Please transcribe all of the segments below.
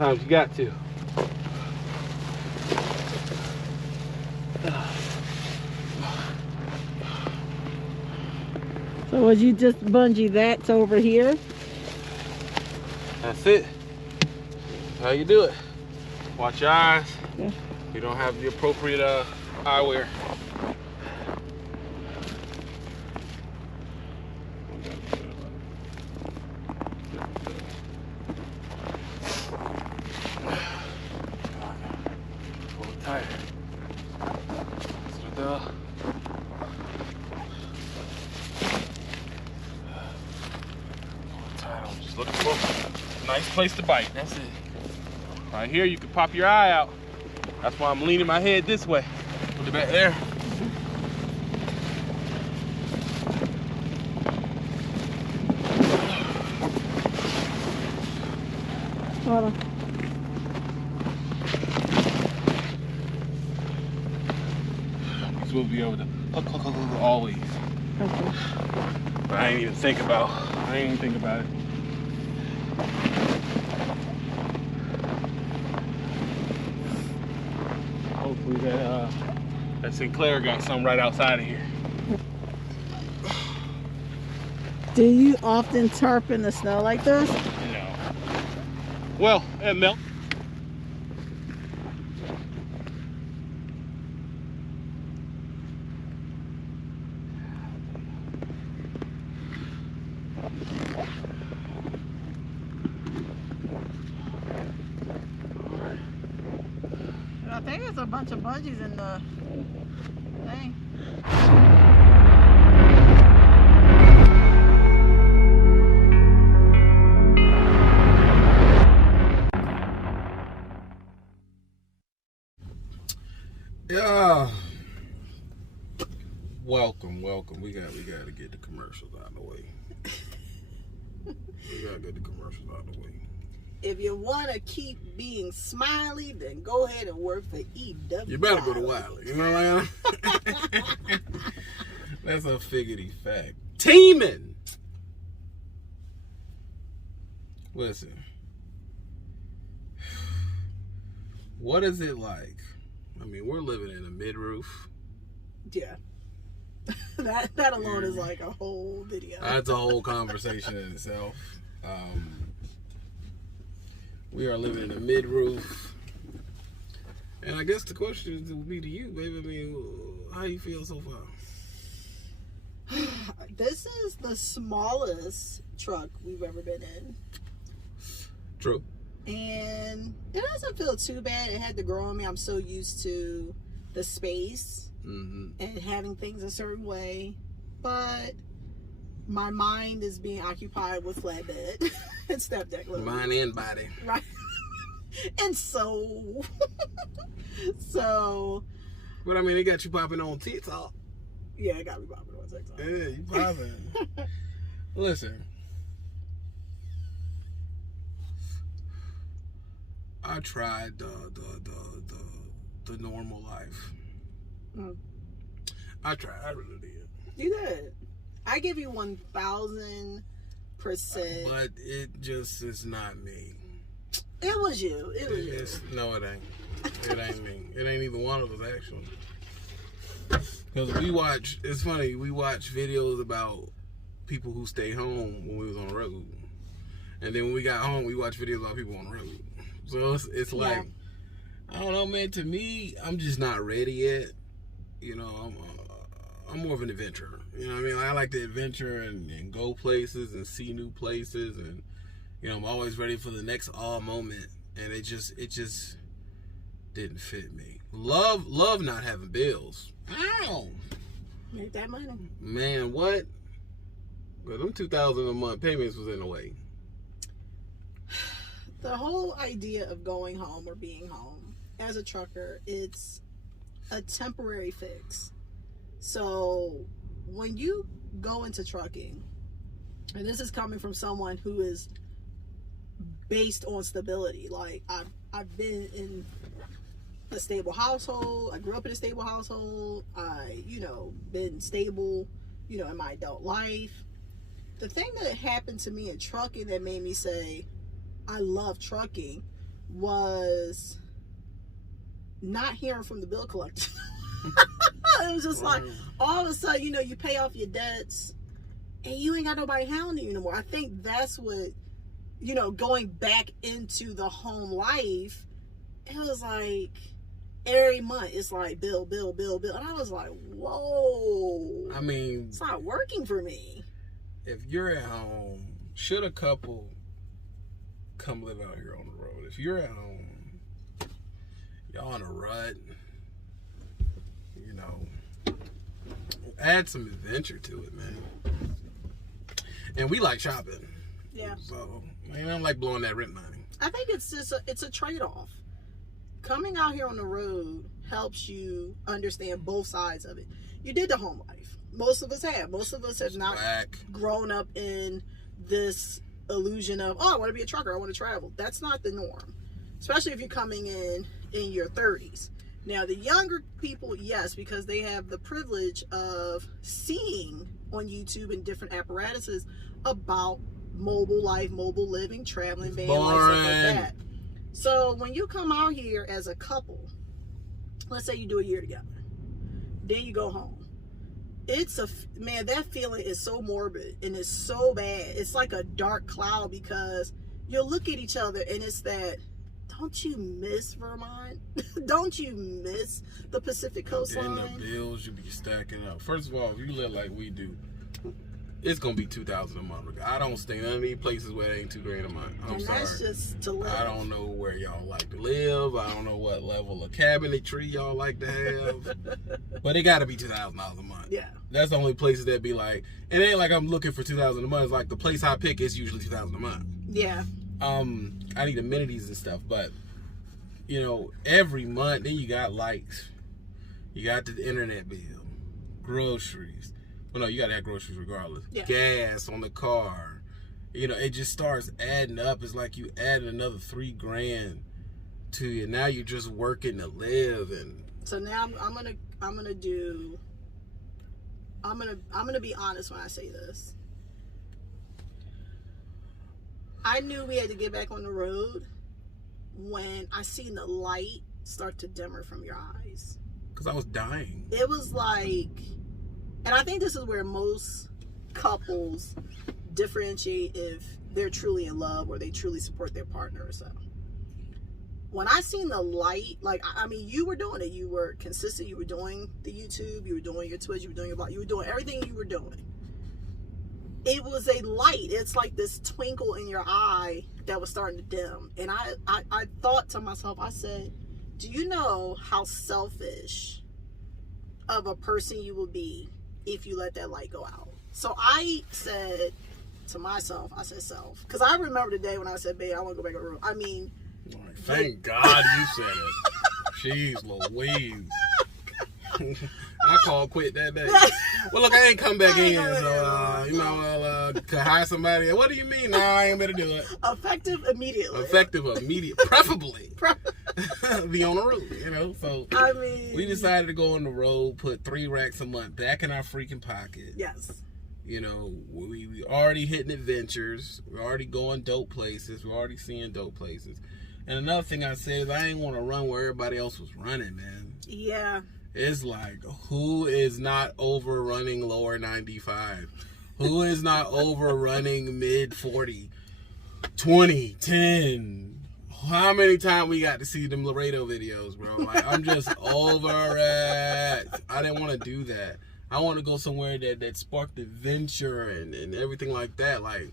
Sometimes you got to. So would you just bungee that to over here? That's it. How you do it. Watch your eyes. Yeah. You don't have the appropriate eyewear. Pull it tighter. I'm just looking for a nice place to bite. That's it. Right here, you can pop your eye out. That's why I'm leaning my head this way. Put it back there. Hold on. Because we'll be able to hook always. Okay. But I didn't even think about it. Hopefully that Sinclair got some right outside of here. Do you often tarp in the snow like this? No. Well, it melt. I think there's a bunch of bungees in the thing. Yeah. Welcome. We got to get the commercials out of the way. We got to get the commercials out of the way. If you want to keep being smiley, then go ahead and work for EW. You better go to Wiley. You know what I mean? That's a figgity fact. Teaming. Listen. What is it like? I mean, we're living in a mid-roof. Yeah. that alone is like a whole video. That's a whole conversation in itself. We are living in a mid-roof. And I guess the question would be to you, baby. I mean, how you feel so far? This is the smallest truck we've ever been in. True. And it doesn't feel too bad. It had to grow on me. I'm so used to the space and having things a certain way. But my mind is being occupied with flatbed and step deck load. Mind and body. Right. And so. But I mean, it got you popping on TikTok. Yeah, it got me popping on TikTok. Yeah, you popping. Listen. I tried the normal life. I tried. I really did. You did. I give you 1,000%. But it just is not me. It was you. It was you. No, it ain't. It ain't me. It ain't either one of us, actually. Because it's funny, we watch videos about people who stay home when we was on the road. And then when we got home, we watch videos about people on the road. So it's like, I don't know, man. To me, I'm just not ready yet. You know, I'm more of an adventurer. You know what I mean? I like to adventure and go places and see new places. And, you know, I'm always ready for the next awe moment. And it just didn't fit me. Love not having bills. Ow! Make that money. Man, what? But them $2,000 a month payments was in the way. The whole idea of going home or being home as a trucker, it's a temporary fix. So when you go into trucking, and this is coming from someone who is based on stability, like I've been in a stable household. I grew up in a stable household. I, been stable, in my adult life. The thing that happened to me in trucking that made me say, I love trucking, was not hearing from the bill collector. It was just like, all of a sudden, you know, you pay off your debts and you ain't got nobody hounding you anymore. I think that's what, you know, going back into the home life, it was like every month it's like bill. And I was like, whoa. I mean, it's not working for me. If you're at home, should a couple come live out here on the road? If you're at home, y'all in a rut, you know, add some adventure to it, man. And we like shopping. Yeah. So, I don't like blowing that rent money. I think it's just it's a trade-off. Coming out here on the road helps you understand both sides of it. You did the home life. Most of us have. Most of us have not grown up in this illusion of, oh, I want to be a trucker, I want to travel. That's not the norm. Especially if you're coming in your 30s. Now, the younger people, yes, because they have the privilege of seeing on YouTube and different apparatuses about mobile life, mobile living, traveling, van life, stuff like that. So when you come out here as a couple, let's say you do a year together, then you go home. It's man, that feeling is so morbid and it's so bad. It's like a dark cloud because you'll look at each other and it's that, don't you miss Vermont? Don't you miss the Pacific coastline? Then the bills you be stacking up. First of all, if you live like we do, it's gonna be $2,000 a month. I don't stay in none of these places where it ain't $2,000 a month. I'm sorry. That's just to live. I don't know where y'all like to live. I don't know what level of cabinetry y'all like to have. But it gotta be $2,000 a month. Yeah. That's the only places that be like, it ain't like I'm looking for $2,000 a month. It's like the place I pick is usually $2,000 a month. Yeah. I need amenities and stuff, but you know, every month then you got lights. You got the internet bill, groceries. Well, no, you gotta have groceries regardless. Yeah. Gas on the car. You know, it just starts adding up. It's like you add another $3,000 to you. Now you're just working to live. And so now I'm gonna be honest when I say this. I knew we had to get back on the road when I seen the light start to dimmer from your eyes. Because I was dying. It was like, and I think this is where most couples differentiate if they're truly in love or they truly support their partner or so. When I seen the light, like, I mean, you were doing it. You were consistent. You were doing the YouTube. You were doing your Twitch. You were doing your blog. You were doing everything you were doing. It was a light. It's like this twinkle in your eye that was starting to dim. And I thought to myself, I said, do you know how selfish of a person you will be if you let that light go out? So I said to myself, I said self. Because I remember the day when I said, babe, I want to go back to the room. I mean, thank God you said it. Jeez Louise. I called quit that day. Well, look, I ain't come back in, so, you know, could hire somebody. What do you mean? No, I ain't better do it. Effective immediately. Preferably. Be on the road, you know. So, I mean, we decided to go on the road, put 3 racks a month back in our freaking pocket. Yes. You know, we already hitting adventures. We're already going dope places. We're already seeing dope places. And another thing I said is I ain't want to run where everybody else was running, man. Yeah. It's like, who is not overrunning lower 95? Who is not overrunning mid 40? 20, 10. How many times we got to see them Laredo videos, bro? Like, I'm just over it. I didn't want to do that. I want to go somewhere that sparked adventure and everything like that. Like,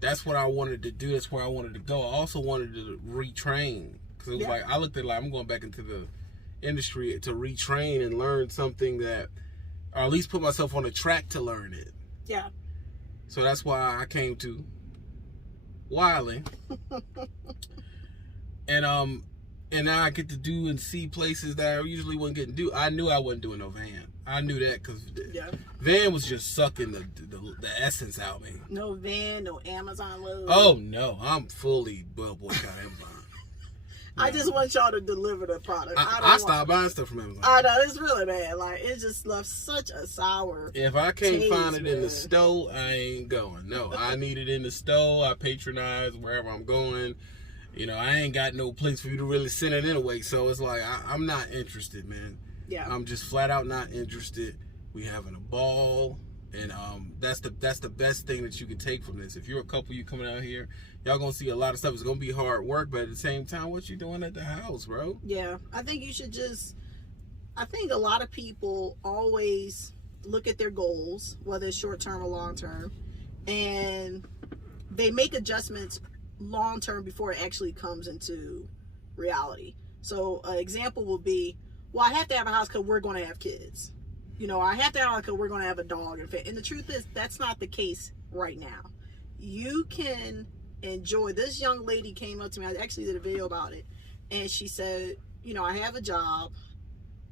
that's what I wanted to do. That's where I wanted to go. I also wanted to retrain. Because it was like, I looked at it like, I'm going back into the industry to retrain and learn something that, or at least put myself on a track to learn it. Yeah. So that's why I came to Wiley. And now I get to do and see places that I usually wouldn't get to do. I knew I wasn't doing no van. I knew that because van was just sucking the essence out of me. No van, no Amazon load. Oh no, I'm fully boycott Amazon. I just want y'all to deliver the product. I stopped buying stuff from Amazon. I know, it's really bad. Like, it just left such a sour If I can't taste, find it man. in the store, I ain't going. No, I need it in the store. I patronize wherever I'm going. You know, I ain't got no place for you to really send it anyway. So it's like, I'm not interested, man. Yeah. I'm just flat out not interested. We having a ball. And that's the best thing that you can take from this. If you're a couple, you coming out here, y'all gonna see a lot of stuff. It's gonna be hard work, but at the same time, what you doing at the house, bro? Yeah, I think you should just. I think a lot of people always look at their goals, whether it's short term or long term, and they make adjustments long term before it actually comes into reality. So an example will be, well, I have to have a house because we're going to have kids. You know, I have to have a house because we're going to have a dog. And the truth is, that's not the case right now. You can enjoy. This young lady came up to me. I actually did a video about it. And she said, you know, I have a job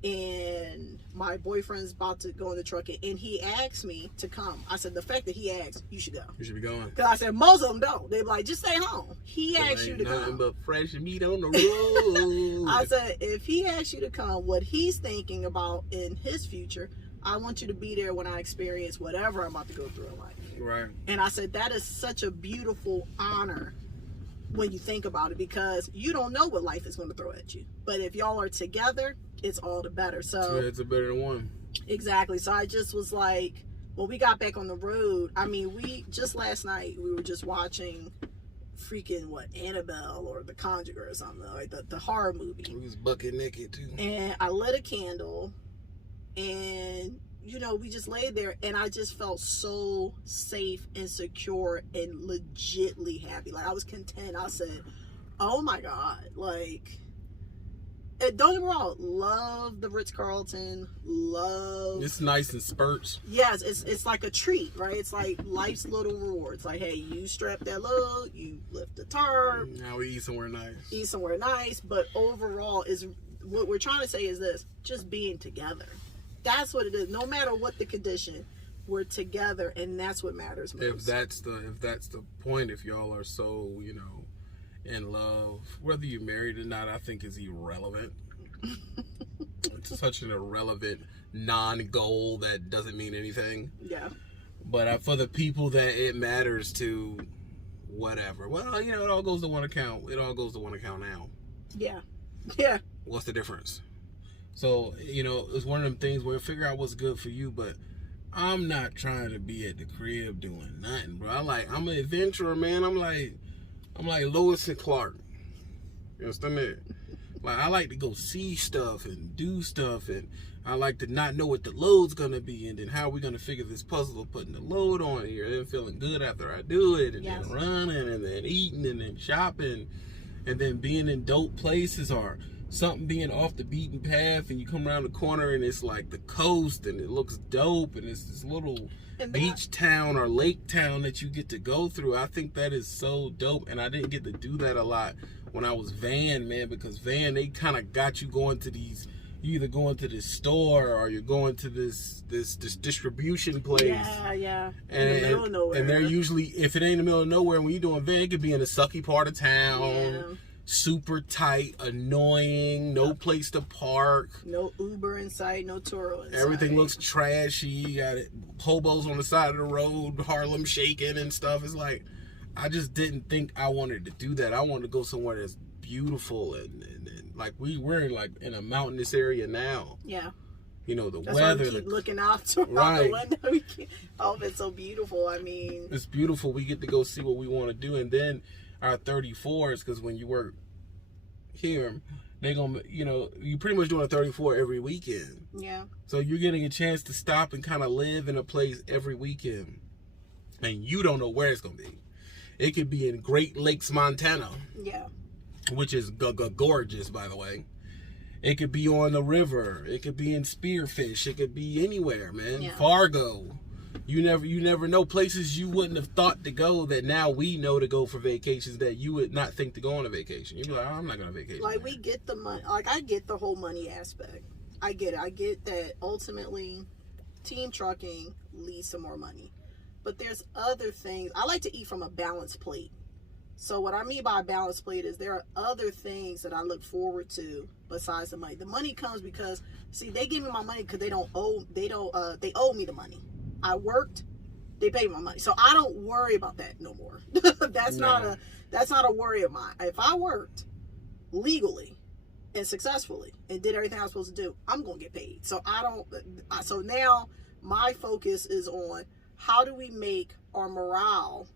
and my boyfriend's about to go in the truck, and he asked me to come. I said, the fact that he asked, you should go. You should be going. Because I said, most of them don't. They're like, just stay home. He asked you to come. Nothing but fresh meat on the road. I said, if he asks you to come, what he's thinking about in his future, I want you to be there when I experience whatever I'm about to go through in life. Right. And I said, that is such a beautiful honor when you think about it, because you don't know what life is going to throw at you. But if y'all are together, it's all the better. So it's a better than one. Exactly. So I just was like, when we got back on the road, I mean, just last night, we were just watching freaking, Annabelle or The Conjurer or something, like the horror movie. We was bucket naked too. And I lit a candle, and, you know, we just laid there, and I just felt so safe and secure and legitly happy. Like, I was content. I said, oh my God, like, don't get me wrong, love the Ritz-Carlton, love... It's nice in spurts. Yes, it's like a treat, right? It's like life's little rewards. Like, hey, you strap that load, you lift the tarp. Now we eat somewhere nice. Eat somewhere nice, but overall, is what we're trying to say is this, just being together. That's what it is. No matter what the condition, we're together, and that's what matters most. If that's the point, if y'all are so, you know, in love, whether you're married or not, I think is irrelevant. It's such an irrelevant non-goal that doesn't mean anything. Yeah. But for the people that it matters to, whatever. Well, you know, it all goes to one account. It all goes to one account now. Yeah. Yeah. What's the difference? So, you know, it's one of them things where figure out what's good for you, but I'm not trying to be at the crib doing nothing, bro. I'm an adventurer, man. I'm like Lois and Clark. You understand that? Like, I like to go see stuff and do stuff, and I like to not know what the load's gonna be, and then how we gonna figure this puzzle of putting the load on here, and then feeling good after I do it, and Yes. then running, and then eating, and then shopping, and then being in dope places, or something being off the beaten path, and you come around the corner and it's like the coast, and it looks dope, and it's this little beach town or lake town that you get to go through. I think that is so dope, and I didn't get to do that a lot when I was van, man, because van, they kind of got you going to these, you either going to this store or you're going to this distribution place. Yeah. And, in the middle of nowhere. And they're usually, if it ain't in the middle of nowhere, when you're doing van, it could be in a sucky part of town. Yeah. Super tight, annoying, no place to park. No Uber in sight, no Turo in sight. Everything looks trashy. You got it, hobos on the side of the road, Harlem shaking and stuff. It's like, I just didn't think I wanted to do that. I wanted to go somewhere that's beautiful and like we're in a mountainous area now. Yeah. You know, the That's weather. why we keep looking out the window. Oh, it's so beautiful. I mean, it's beautiful. We get to go see what we want to do, and then our 34s, because when you work here, they gonna, you know, you pretty much doing a 34 every weekend. Yeah. So you're getting a chance to stop and kind of live in a place every weekend, and you don't know where it's gonna be. It could be in Great Lakes, Montana. Yeah. Which is gorgeous, by the way. It could be on the river. It could be in Spearfish. It could be anywhere, man. Yeah. Fargo. You never know, places you wouldn't have thought to go that now we know to go for vacations that you would not think to go on a vacation. You'd be like, oh, I'm not going to vacation. Like, we get the money. Like, I get the whole money aspect. I get it. I get that ultimately team trucking leads to more money. But there's other things. I like to eat from a balanced plate. So what I mean by a balanced plate is there are other things that I look forward to besides the money. The money comes because, see, they give me my money because they owe me the money. I worked, They pay my money. So I don't worry about that no more. That's not a worry of mine. If I worked legally and successfully and did everything I was supposed to do, I'm going to get paid. So so now my focus is on how do we make our morale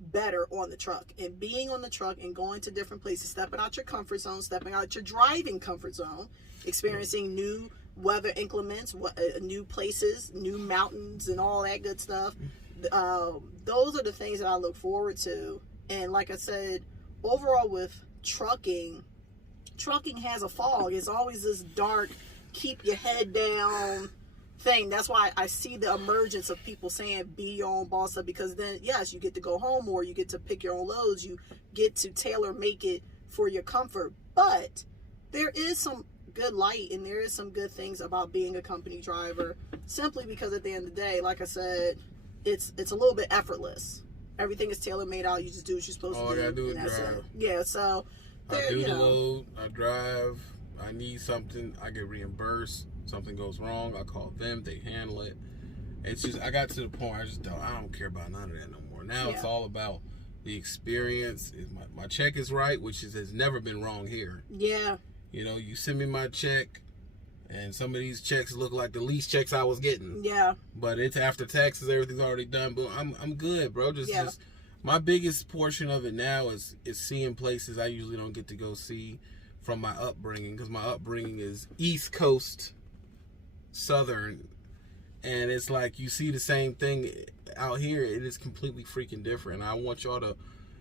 better on the truck, and being on the truck and going to different places, stepping out your comfort zone, stepping out your driving comfort zone, experiencing new weather inclements, new places, new mountains, and all that good stuff. Those are the things that I look forward to. And like I said, overall with trucking has a fog. It's always this dark, keep your head down thing. That's why I see the emergence of people saying be your own boss, because then yes, you get to go home more, you get to pick your own loads, you get to tailor make it for your comfort. But there is some good light and there is some good things about being a company driver, simply because at the end of the day, like I said, it's a little bit effortless. Everything is tailor made out. You just do what you're supposed to do. All I gotta do is drive. Yeah, so I do the load, I drive, I need something, I get reimbursed. Something goes wrong, I call them, they handle it. It's just, I got to the point, I don't care about none of that no more. Now it's all about the experience. My check is right, which has never been wrong here. Yeah. You know, you send me my check, and some of these checks look like the least checks I was getting. Yeah. But it's after taxes, everything's already done. But I'm good, bro. Just my biggest portion of it now is seeing places I usually don't get to go see from my upbringing, because my upbringing is East Coast, Southern, and it's like you see the same thing out here. It is completely freaking different. I want y'all to,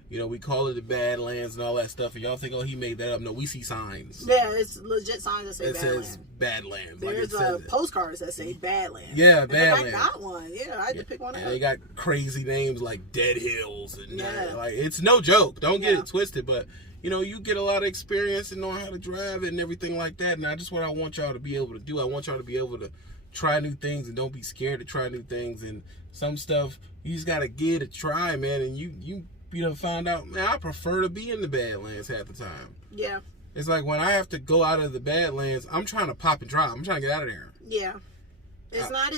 we call it the Badlands and all that stuff, and y'all think, oh, he made that up. No, we see signs. Yeah, it's legit signs that say Badlands. It says Badlands. There's postcards that say Badlands. Yeah, Badlands. I got one. Yeah, I had to pick one up. And they got crazy names like Dead Hills, and like it's no joke. Don't get it twisted, but you get a lot of experience and know how to drive it and everything like that. And that's what I want y'all to be able to do. I want y'all to be able to try new things and don't be scared to try new things. And some stuff you just gotta get a try, man. And you find out, man, I prefer to be in the Badlands half the time. Yeah. It's like when I have to go out of the Badlands, I'm trying to pop and drive. I'm trying to get out of there. Yeah. It's not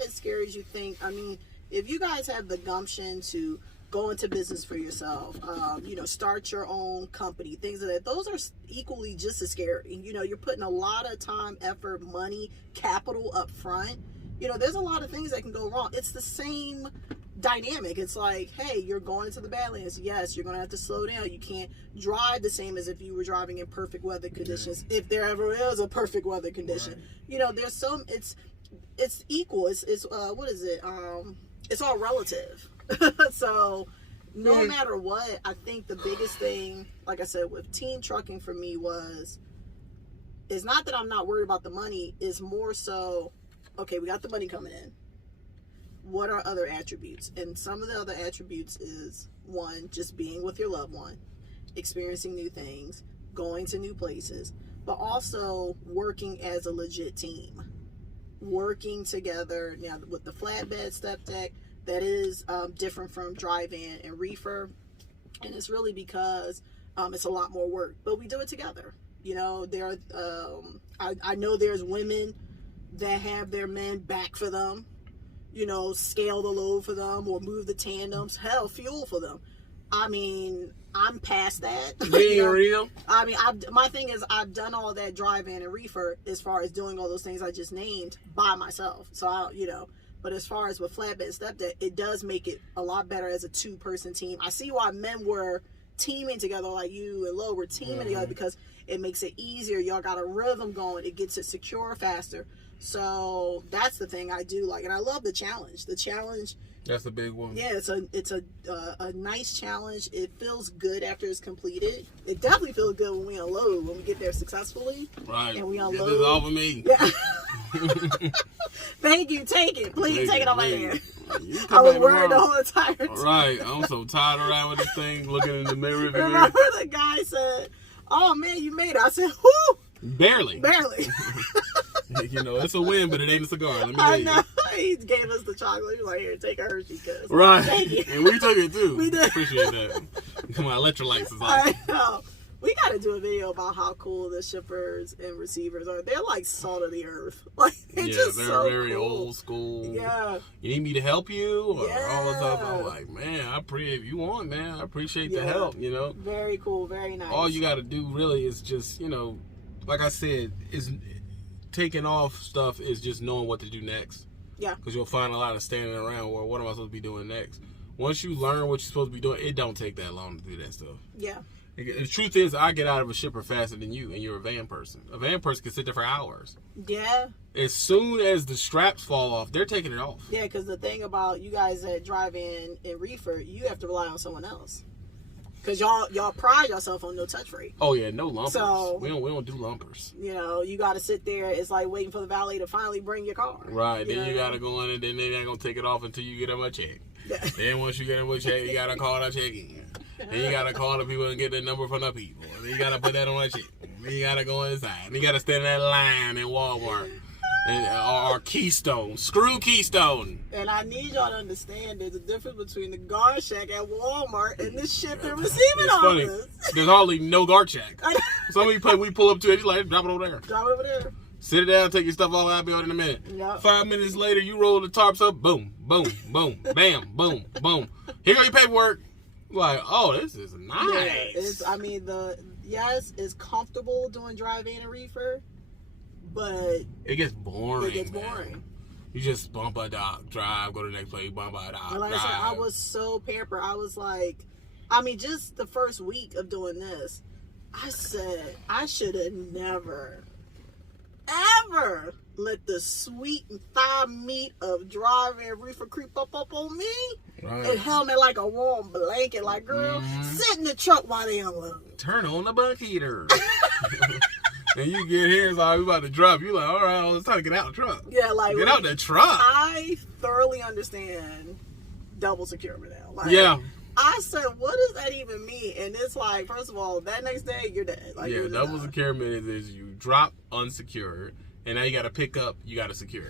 as scary as you think. I mean, if you guys have the gumption to go into business for yourself, start your own company, things like that, those are equally just as scary. You're putting a lot of time, effort, money, capital up front. There's a lot of things that can go wrong. It's the same dynamic. It's like, hey, you're going into the Badlands. Yes, you're going to have to slow down. You can't drive the same as if you were driving in perfect weather conditions, if there ever is a perfect weather condition. Right. There's some, it's equal. It's what is it? It's all relative. So no matter what, I think the biggest thing, like I said, with team trucking for me is not that I'm not worried about the money, is more so, okay, we got the money coming in. What are other attributes? And some of the other attributes is, one, just being with your loved one, experiencing new things, going to new places, but also working as a legit team. Working together. Now, with the flatbed step deck, that is different from dry van and reefer. And it's really because it's a lot more work. But we do it together. There are, I know there's women that have their men back for them. Scale the load for them or move the tandems, hell, fuel for them. I mean, I'm past that. Real. I mean, my thing is, I've done all that dry van and reefer as far as doing all those things I just named by myself. So, but as far as with flatbed and step deck, it does make it a lot better as a two-person team. I see why men were teaming together, like you and Lo were teaming together, because it makes it easier. Y'all got a rhythm going. It gets it secure faster. So that's the thing I do like, and I love the challenge. The challenge, that's a big one. Yeah, it's a nice challenge. It feels good after it's completed. It definitely feels good when we unload, when we get there successfully. Right. And we unload. Get this off of me. Yeah. Thank you. Take it. Please take it off my hand. I was worried the whole entire time. Right. I'm so tired of riding with this thing, looking in the mirror. Remember the guy said, "Oh man, you made it." I said, "Whoo." Barely. It's a win, but it ain't a cigar. Let me tell you. I know. He gave us the chocolate. He was like, here, take a Hershey. Right. Thank you. And we took it too. We did. Appreciate that. My electrolytes is off. I know. We got to do a video about how cool the shippers and receivers are. They're like salt of the earth. Like, they're just they're so very cool. old school. Yeah. You need me to help you? Or Yeah. all the stuff. I'm like, man, I appreciate if you want, man. I appreciate the Yeah. help, you know? Very cool. Very nice. All you got to do really is just, you know, like I said, is taking off stuff is just knowing what to do next. Yeah. Because you'll find a lot of standing around, well, what am I supposed to be doing next? Once you learn what you're supposed to be doing, it don't take that long to do that stuff. Yeah. The truth is, I get out of a shipper faster than you, and you're a van person. A van person can sit there for hours. Yeah. As soon as the straps fall off, they're taking it off. Yeah, because the thing about you guys that drive in reefer, you have to rely on someone else. Because y'all pride yourself on no touch rate. Oh yeah, no lumpers. So, we don't do lumpers. You know, you got to sit there. It's like waiting for the valet to finally bring your car. Right. Then you got to go in, and then they're not gonna take it off until you get them a check. Yeah. Then once you get them a check, you gotta call the check in. Then you gotta call the people and get the number from the people. Then you gotta put that on a check. Then you gotta go inside. Then you gotta stand in that line in Walmart. Or Keystone. Screw Keystone. And I need y'all to understand there's a difference between the guard shack at Walmart and the ship and receiving Funny. office. There's hardly no guard check. So we pull up to it, just like, drop it over there. Drop it over there. Sit it down, take your stuff all out, I'll be out in a minute. Yep. 5 minutes later, you roll the tarps up, boom, boom, boom, bam, boom, boom. Here go your paperwork. Like, oh, this is nice. Yeah, it's comfortable doing drive-in and reefer, but it gets boring. It gets man. boring. You just bump a dock, drive, go to the next place, bump a dock, And like drive. I said, I was so pampered. I was like, just the first week of doing this, I said I should have never, ever let the sweet and thigh meat of driving and reefer creep up on me. Right. And held me like a warm blanket. Like, girl, sit in the truck while they unload. Turn on the buck heater. And you get here, it's like, we about to drop. You like, all right, well, it's time to get out the truck. Yeah, like, get out the truck. I thoroughly understand double securement now. Like, yeah. I said, what does that even mean? And it's like, first of all, that next day, you're dead. Like, yeah, double securement is you drop unsecured, and now you got to pick up, you got to secure.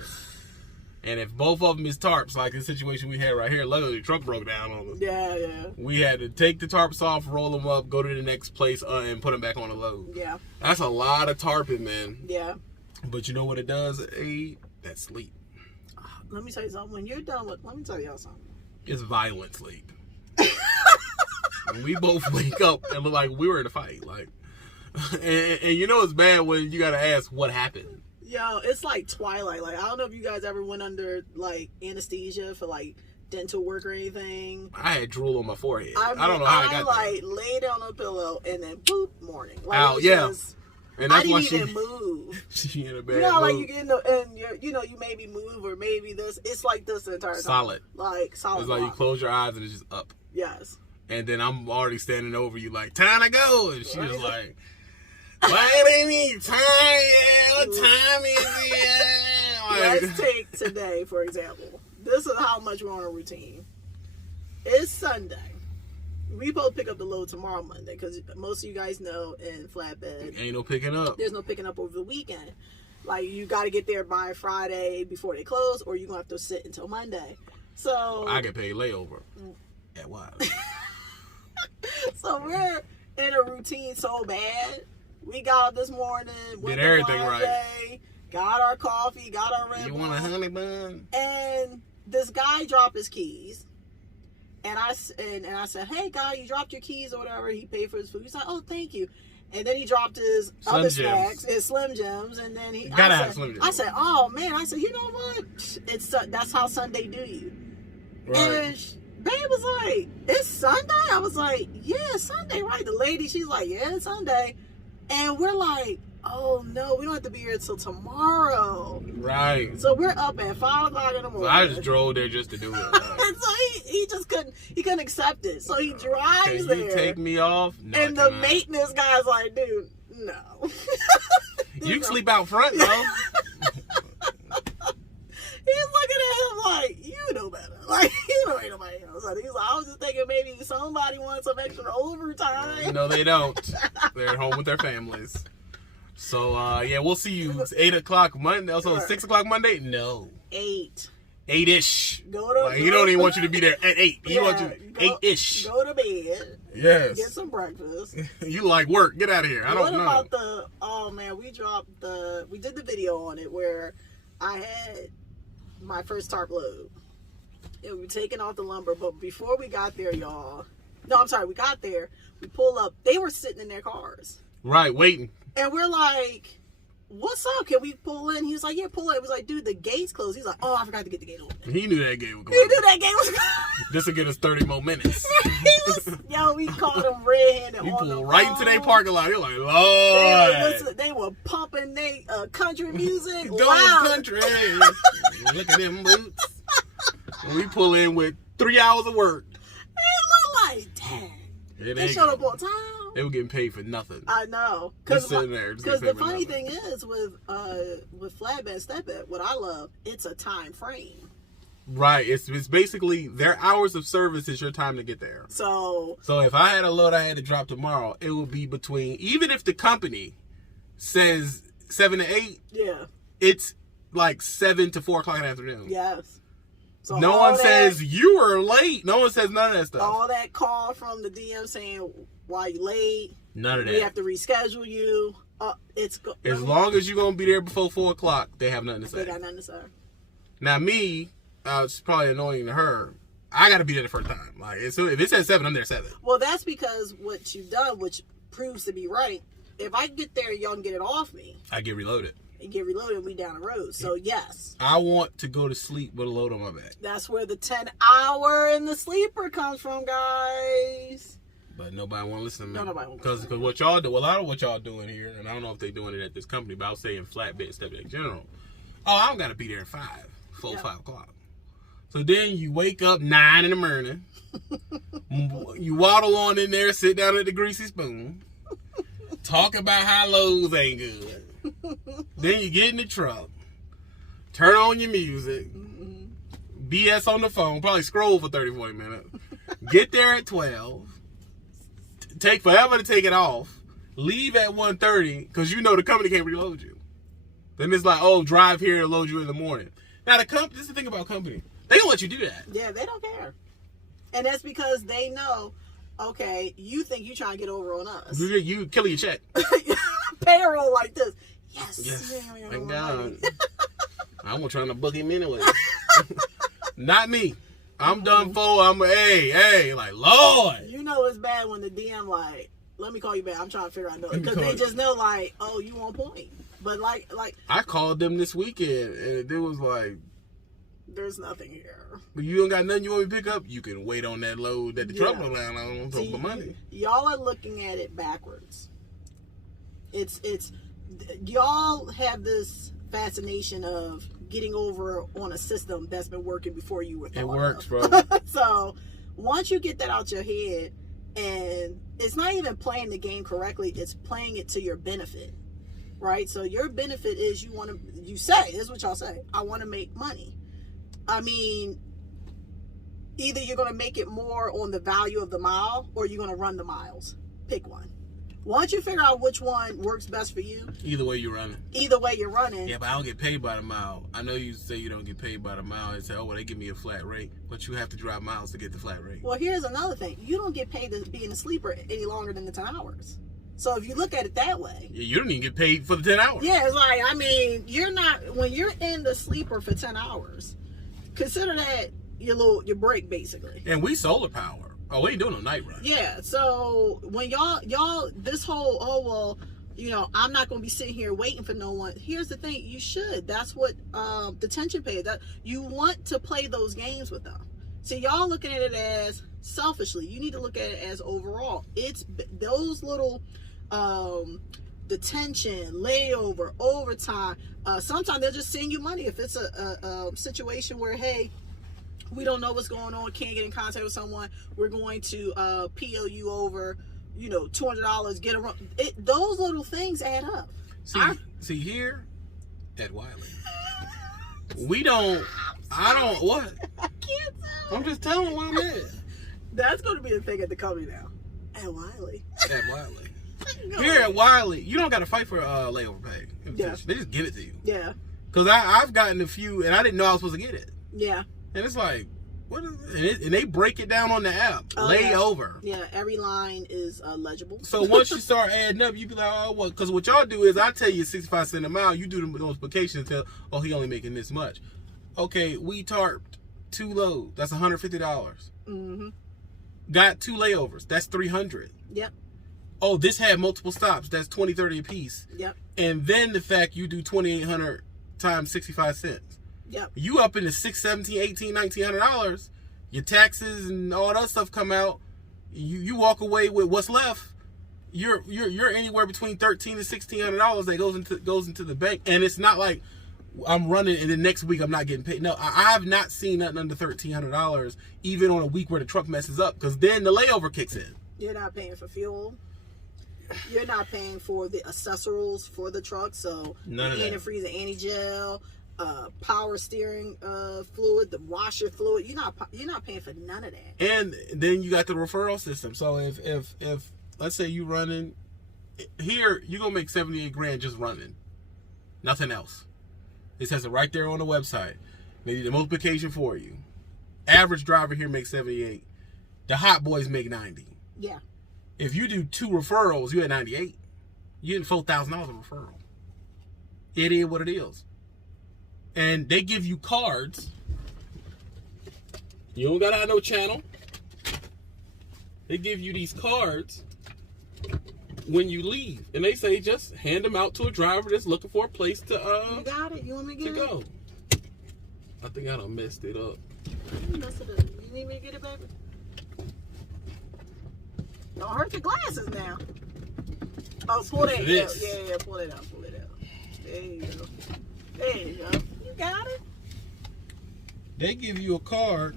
And if both of them is tarps, like the situation we had right here, luckily the truck broke down on us. Yeah. We had to take the tarps off, roll them up, go to the next place, and put them back on the load. Yeah. That's a lot of tarping, man. Yeah. But you know what it does? That's sleep. Let me tell you something. When you're done with, let me tell y'all something. It's violent sleep. And we both wake up and look like we were in a fight. Like, and you know it's bad when you got to ask what happened. Yo, it's like Twilight. Like, I don't know if you guys ever went under, like, anesthesia for, like, dental work or anything. I had drool on my forehead. I don't know how I got like, laid down on a pillow and then, boop, morning. Like, Ow, yeah. And that's I didn't even move. She in a bad You know, mood. like, you get in the, and you maybe move or maybe this. It's like this the entire time. Solid. Like, solid. It's like you close your eyes and it's just up. Yes. And then I'm already standing over you like, time to go. And she was like, what do you mean time? What time is it? Like, let's take today, for example. This is how much we're on a routine. It's Sunday. We both pick up the load tomorrow, Monday, because most of you guys know in flatbed, ain't no picking up. There's no picking up over the weekend. Like, you got to get there by Friday before they close, or you're going to have to sit until Monday. So I get paid layover. At what? So we're in a routine so bad. We got up this morning, went did everything to right. Got our coffee, got our Red You Bull. want a honey bun? And this guy dropped his keys. And I said, hey, guy, you dropped your keys or whatever. He paid for his food. He's like, oh, thank you. And then he dropped his Slim other Jims. snacks, his Slim Jims. And then he Gotta have Slim Jims. I said, oh, man. I said, you know what? That's how Sunday do you. Right. And babe was like, it's Sunday? I was like, yeah, it's Sunday, right? The lady, she's like, yeah, it's Sunday. And we're like, oh, no, we don't have to be here until tomorrow. Right. So we're up at 5 o'clock in the morning. So I just drove there just to do it. And so he just couldn't accept it. So he drives Can you there. take me off? No, and I the cannot. maintenance guy's like, dude, no. You can sleep out front, though. He's looking at him like, you know better. Like, you know ain't nobody else. So he's like, I was just thinking maybe somebody wants some extra overtime. No, they don't. They're at home with their families. So, yeah, we'll see you. It's 8 o'clock Monday. Also, 6 o'clock Monday? No. 8. 8-ish. Go to Like, he don't even want you to be there at 8. He wants you 8-ish. Go to bed. Yes. Get some breakfast. You like work. Get out of here. I don't know. What about oh man, we did the video on it where I had my first tarp load. And we were taking off the lumber, but before we got there, y'all. No, I'm sorry, we got there, we pull up, they were sitting in their cars. Right, waiting. And we're like, what's up? Can we pull in? He was like, yeah, pull in. It was like, dude, the gate's closed. He's like, oh, I forgot to get the gate open. He knew that gate was He closed. knew that gate was closed. This will get us 30 more minutes. We caught him red-handed We on the pulled right into their phone. parking lot. You're like, Lord. They were pumping country music. Going Wow. country. Look at them boots. And we pull in with 3 hours of work. It looked like, dang. They showed up on time. They were getting paid for nothing. I know. Just sitting there. Because the funny thing is with flatbed step it, what I love, it's a time frame. Right. It's basically their hours of service is your time to get there. So if I had a load I had to drop tomorrow, it would be between, even if the company says 7 to 8, yeah, it's like 7 to 4 o'clock in the afternoon. yes. So no one says you were late. No one says none of that stuff. All that call from the DM saying why you late. None of that. We have to reschedule you. As long as you're gonna be there before 4 o'clock, they have nothing to say. They got nothing to say. Now me, it's probably annoying to her. I got to be there the first time. Like, so if it says 7, I'm there 7. Well, that's because what you've done, which proves to be right. If I get there, y'all can get it off me. I get reloaded. And get reloaded, and we down the road. So yes, I want to go to sleep with a load on my back. that's where the 10-hour in the sleeper comes from, guys. But nobody want to listen to me. No, nobody want to Because listen. what y'all do, well, a lot of what y'all doing here, and I don't know if they're doing it at this company, but I'll say in flatbed step in general. Oh, I don't got to be there at 5 o'clock. So then you wake up 9 in the morning. You waddle on in there, sit down at the greasy spoon, talk about how Lowe's ain't good. Then you get in the truck, turn on your music, BS on the phone, probably scroll for 30, 40 minutes, get there at 12, take forever to take it off, leave at 1:30 because you know the company can't reload you. Then it's like, oh, drive here and load you in the morning. Now, this is the thing about company. They don't let you do that. Yeah, they don't care. And that's because they know, okay, you think you trying to get over on us. You killing your check. Payroll like this. Yes. Thank God. I was trying to book him anyway. Not me. I'm done for. Like, Lord. You know it's bad when the DM like, let me call you back. I'm trying to figure out because they just know like, oh, you on point. But like I called them this weekend and it was like, there's nothing here. But you don't got nothing you want me to pick up? You can wait on that load that the truck will land on for money. Y'all are looking at it backwards. It's y'all have this fascination of getting over on a system that's been working before you were thought It works, of. bro. So once you get that out your head, and it's not even playing the game correctly, it's playing it to your benefit, right? So your benefit is you say, this is what y'all say, I want to make money. I mean, either you're going to make it more on the value of the mile or you're going to run the miles. Pick one. Once you figure out which one works best for you. Either way you're running. Yeah, but I don't get paid by the mile. I know you say you don't get paid by the mile and say, oh, well, they give me a flat rate. But you have to drive miles to get the flat rate. Well, here's another thing. You don't get paid to be in a sleeper any longer than the 10 hours. So if you look at it that way. Yeah, you don't even get paid for the 10 hours. Yeah, it's like, I mean, when you're in the sleeper for 10 hours, consider that your break basically. And we solar power. Oh, we ain't doing no night run. Yeah, so when y'all this whole, oh well, I'm not gonna be sitting here waiting for no one. Here's the thing, you should. That's what detention pay is. That you want to play those games with them. See, y'all looking at it as selfishly. You need to look at it as overall. It's those little detention, layover, overtime. Sometimes they'll just send you money if it's a situation where, hey, we don't know what's going on, can't get in contact with someone, we're going to PO you over, $200, get a those little things add up. See here at Wiley, what? I can't tell. I'm just telling where I'm at. That's going to be the thing at the company now. At Wiley. Here at Wiley, you don't got to fight for layover pay. Yeah. They just give it to you. Yeah. Because I've gotten a few, and I didn't know I was supposed to get it. Yeah. And it's like, What is it? And they break it down on the app. Layover. Yeah, every line is legible. So once you start adding up, you be like, oh, well, because what y'all do is I tell you 65 cents a mile, you do the multiplication and tell, oh, he only making this much. Okay, we tarped 2 loads. That's $150. Mm-hmm. Got 2 layovers. That's $300. Yep. Oh, this had multiple stops. That's $20, $30 a piece. Yep. And then the fact you do $2,800 times 65 cents. Yep. You up into $600, $1,700, $1,800, $1,900. Your taxes and all that stuff come out. You walk away with what's left. You're anywhere between $1,300 to $1,600 that goes into the bank. And it's not like I'm running and the next week I'm not getting paid. No, I've not seen nothing under $1,300 even on a week where the truck messes up, because then the layover kicks in. You're not paying for fuel. You're not paying for the accessories for the truck. So none of that. Antifreeze, the anti-gel, power steering fluid, the washer fluid. You're not paying for none of that. And then you got the referral system. So if let's say you running here, you're gonna make $78,000 just running, nothing else. It says it right there on the website. Maybe the multiplication for you. Average driver here makes 78. The hot boys make 90. Yeah. If you do 2 referrals, you at 98. You getting $4,000 a referral. It is what it is. And they give you cards. You don't gotta have no channel. They give you these cards when you leave, and they say just hand them out to a driver that's looking for a place to You got it. You want me to get to it? go. I think I done messed it up. You messed it up. You need me to get it, baby? Don't hurt your glasses now. Oh, pull that out. Yeah, pull it out. Pull it out. There you go. There you go. You got it. They give you a card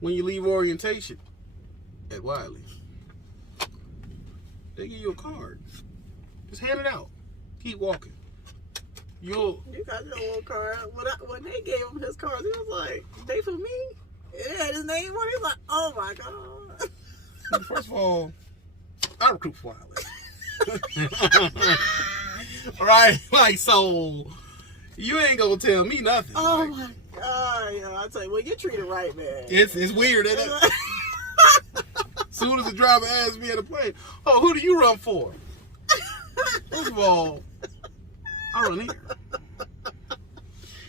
when you leave orientation at Wiley. They give you a card. Just hand it out. Keep walking. You got your old card. When they gave him his card, he was like, "They for me?" It had his name on it. He was like, "Oh my god." First of all, I recruit for Wiley. Right? Like, so you ain't gonna tell me nothing. Oh like, my god, yo! I tell you, well, you treated right, man. It's weird, isn't it? Soon as the driver asks me at the plane, oh, who do you run for? First of all, I run here.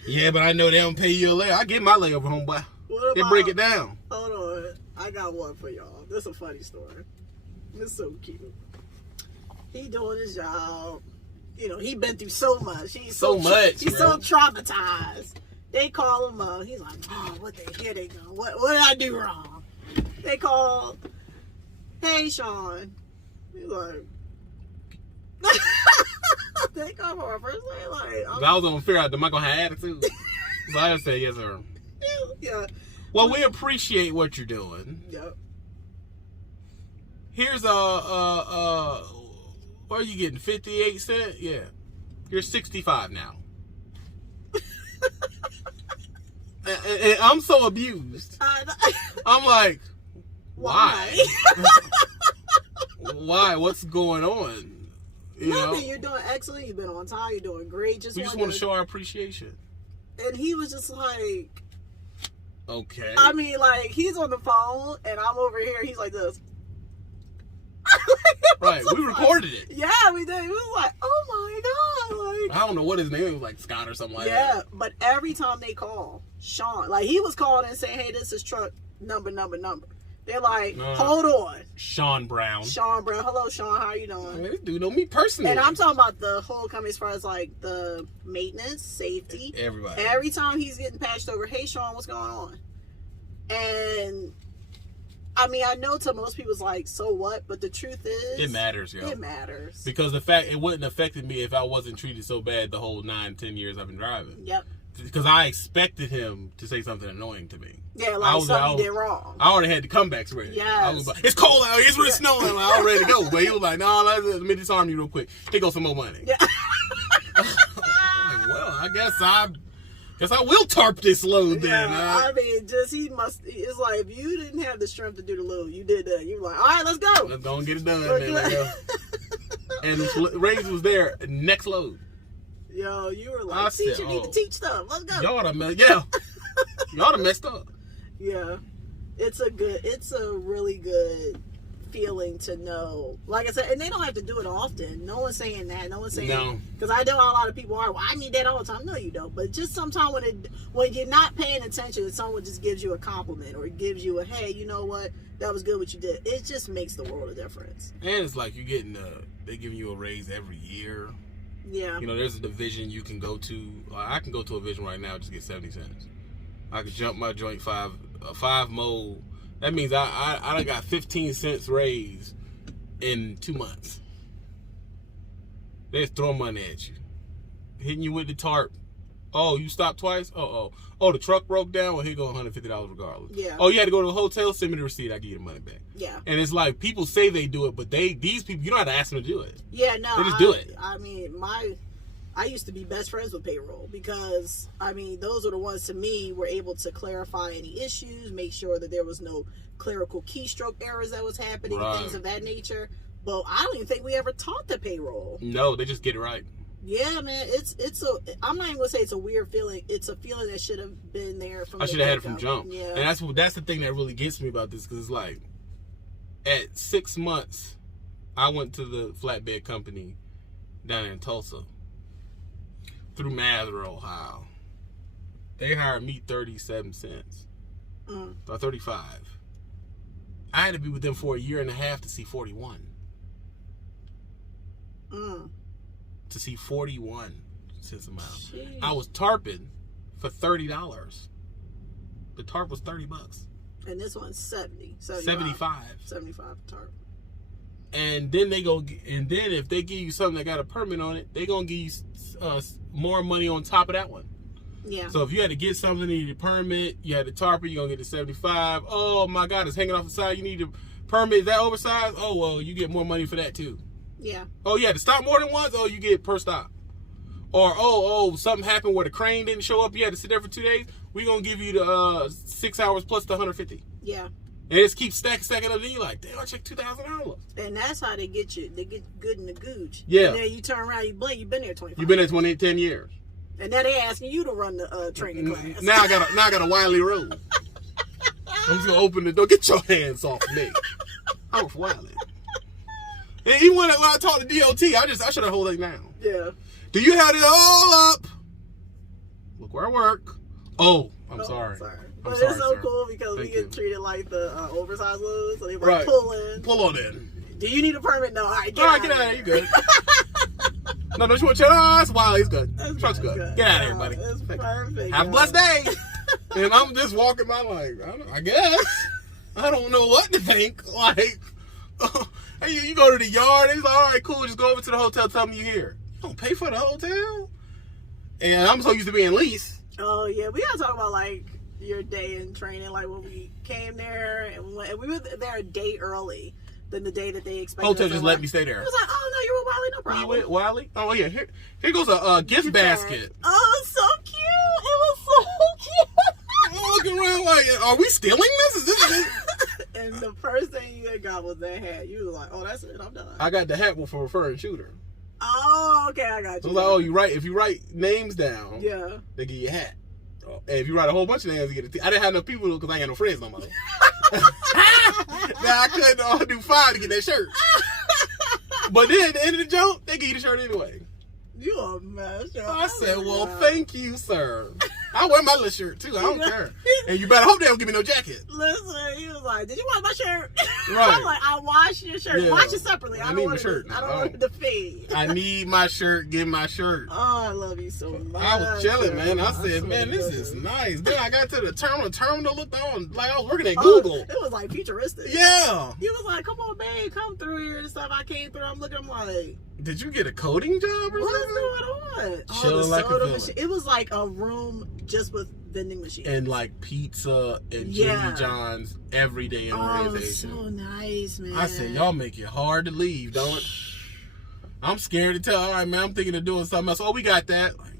Yeah, but I know they don't pay you a layover. I get my layover home, boy. They break it down. Hold on. I got one for y'all. This is a funny story. It's so cute. He doing his job. You know, he been through so much. He's so traumatized. They call him up. He's like, oh, what the hell they go? What did I do wrong? They call, hey, Sean. He's like, they call for our first name. Like, I was gonna figure out, am I gonna have attitude? So I just say yes, sir. Yeah. Well, we appreciate what you're doing. Yep. Here's what are you getting? 58 cents? Yeah. You're 65 now. and I'm so abused. I'm like, why? Why? What's going on? Nothing. You're doing excellent. You've been on time. You're doing great. We just want to show our appreciation. And he was just like, okay. I mean, like, he's on the phone and I'm over here. He's like this. Right. We recorded it. Yeah, we did. We was like, oh my god. Like, I don't know what his name was, like Scott or something like that. Yeah, but every time they call Sean, like, he was calling and saying, hey, this is truck number. They're like, hold on. Sean Brown. Hello, Sean. How you doing? This dude know me personally. And I'm talking about the whole company as far as, like, the maintenance, safety. Everybody. Every time he's getting patched over, hey, Sean, what's going on? And, I mean, I know to most people's like, so what? But the truth is, it matters, yo. It matters. Because the fact, it wouldn't have affected me if I wasn't treated so bad the whole 9-10 years I've been driving. Yep. Because I expected him to say something annoying to me. Yeah, like something he did wrong. I already had the comebacks ready. Yes. I was like, it's cold out here, it's really snowing. Like, I was ready to go. But he was like, no, let me disarm you real quick. Here goes some more money. Yeah. I'm like, well, I guess I will tarp this load then. I mean, it's like, if you didn't have the strength to do the load, you did that. You were like, all right, let's go. Let's go and get it done, man. And Ray's was there, next load. Yo, you were like, teacher need to teach stuff. Let's go. Y'all done messed up. Yeah. It's a really good feeling to know. Like I said, and they don't have to do it often. No one's saying that. No one's saying, no, because I know a lot of people are. Well, I need that all the time. No, you don't. But just sometimes when you're not paying attention, and someone just gives you a compliment or gives you a, hey, you know what, that was good what you did. It just makes the world a difference. and it's like you're getting they're giving you a raise every year. Yeah. You know, there's a division you can go to. I can go to a division right now just get 70 cents. I could jump my joint five mode. That means I done got 15 cents raise in 2 months. They just throw money at you, hitting you with the tarp. Oh, you stopped twice. Oh, the truck broke down. Well, here go $150 regardless. Yeah. Oh, you had to go to the hotel. Send me the receipt. I give you the money back. Yeah. And it's like people say they do it, but these people, you don't have to ask them to do it. Yeah, no. They just do it. I mean, I used to be best friends with payroll because, I mean, those are the ones to me were able to clarify any issues, make sure that there was no clerical keystroke errors that was happening, Right. things of that nature. But I don't even think we ever taught the payroll. No, they just get it right. Yeah, man, I'm not even gonna say it's a weird feeling. It's a feeling that should have been there from. I should have had it from jump. Yeah, And that's the thing that really gets me about this, because it's like, at 6 months, I went to the flatbed company down in Tulsa through Mather, Ohio. They hired me 37 cents, or 35. I had to be with them for a year and a half to see 41. To see 41 cents a mile. Jeez. I was tarping for $30. The tarp was $30. And this one's 70. 75. 75 tarp. And then if they give you something that got a permit on it, they gonna give you more money on top of that one. Yeah. So if you had to get something, you need a permit, you had to tarp it, you're gonna get the 75. Oh my God, it's hanging off the side. You need a permit. Is that oversized? Oh well, you get more money for that too. Yeah. Oh, you had to stop more than once? Oh, you get per stop. Or, something happened where the crane didn't show up. You had to sit there for 2 days. We're going to give you the 6 hours plus the $150. Yeah. And it just keeps stacking up. Then you're like, damn, I checked $2,000. And that's how they get you. They get good in the gooch. Yeah. And then you turn around, you blink, you've been there 25 You've been there 10 years. And now they asking you to run the training class. Now I got a Wiley Road. I'm just going to open the door. Get your hands off me. I'm Wiley. And even when I talked to DOT, I should have hold it down. Yeah. Do you have it all up? Look where I work. Oh, I'm sorry. But sorry, it's so sir. cool because Thank we get you. treated like the oversized loads. So they like Right. pull in. Pull on in. Do you need a permit? No. All right, All right, get out of here. You good. No, don't you want to check? Oh, that's wild. He's good. Truck's good. Get out of here, buddy. It's perfect. Have a blessed day. And I'm just walking by like, I guess. I don't know what to think. Like, hey, you go to the yard. And he's like, all right, cool. Just go over to the hotel. Tell me you're here. You don't pay for the hotel? And I'm so used to being leased. Oh, yeah. We got to talk about, like, your day in training. Like, when we came there, and we were there a day early than the day that they expected Hotel us to just let work. me stay there. I was like, oh, no, you're with Wiley, no You problem. with Wiley? Oh, yeah. Here goes a gift basket. Oh, it's so cute. It was so cute. I'm looking around like, are we stealing this? Is this And the first thing you had got was that hat. You was like, oh, that's it. I'm done. I got the hat for referring shooter. Oh, okay. I got So you. I was like, if you write names down, Yeah. they give you a hat. And if you write a whole bunch of names, you get I didn't have no people because I ain't got no friends no more. Now I couldn't do 5 to get that shirt. But then at the end of the jump, they give you the shirt anyway. You a mess. I said, well, thank you, sir. I wear my little shirt too. I don't care. And you better hope they don't give me no jacket. Listen, he was like, did you wash my shirt? Right. I'm like, I washed your shirt. Yeah. Wash it separately. I I need don't my want shirt it. now. I don't want it to fade. I need my shirt. Get my shirt. Oh, I love you so much. I was chilling, man. I said, swear man, to this goodness. is nice. Then I got to the terminal looked on like I was working at Oh, Google. it was like futuristic. Yeah. He was like, come on, babe, come through here and stuff. I came through. I'm looking, I'm like, Did you get a coding job or what is something? going on? Chilling like a soda villain. machine. It was like a room just with vending machines. And like pizza and Yeah. Jimmy John's every day in oh, orientation. so nice, man. I said, y'all make it hard to leave, don't it? I'm scared to tell. All right, man, I'm thinking of doing something else. Oh, we got that. Like,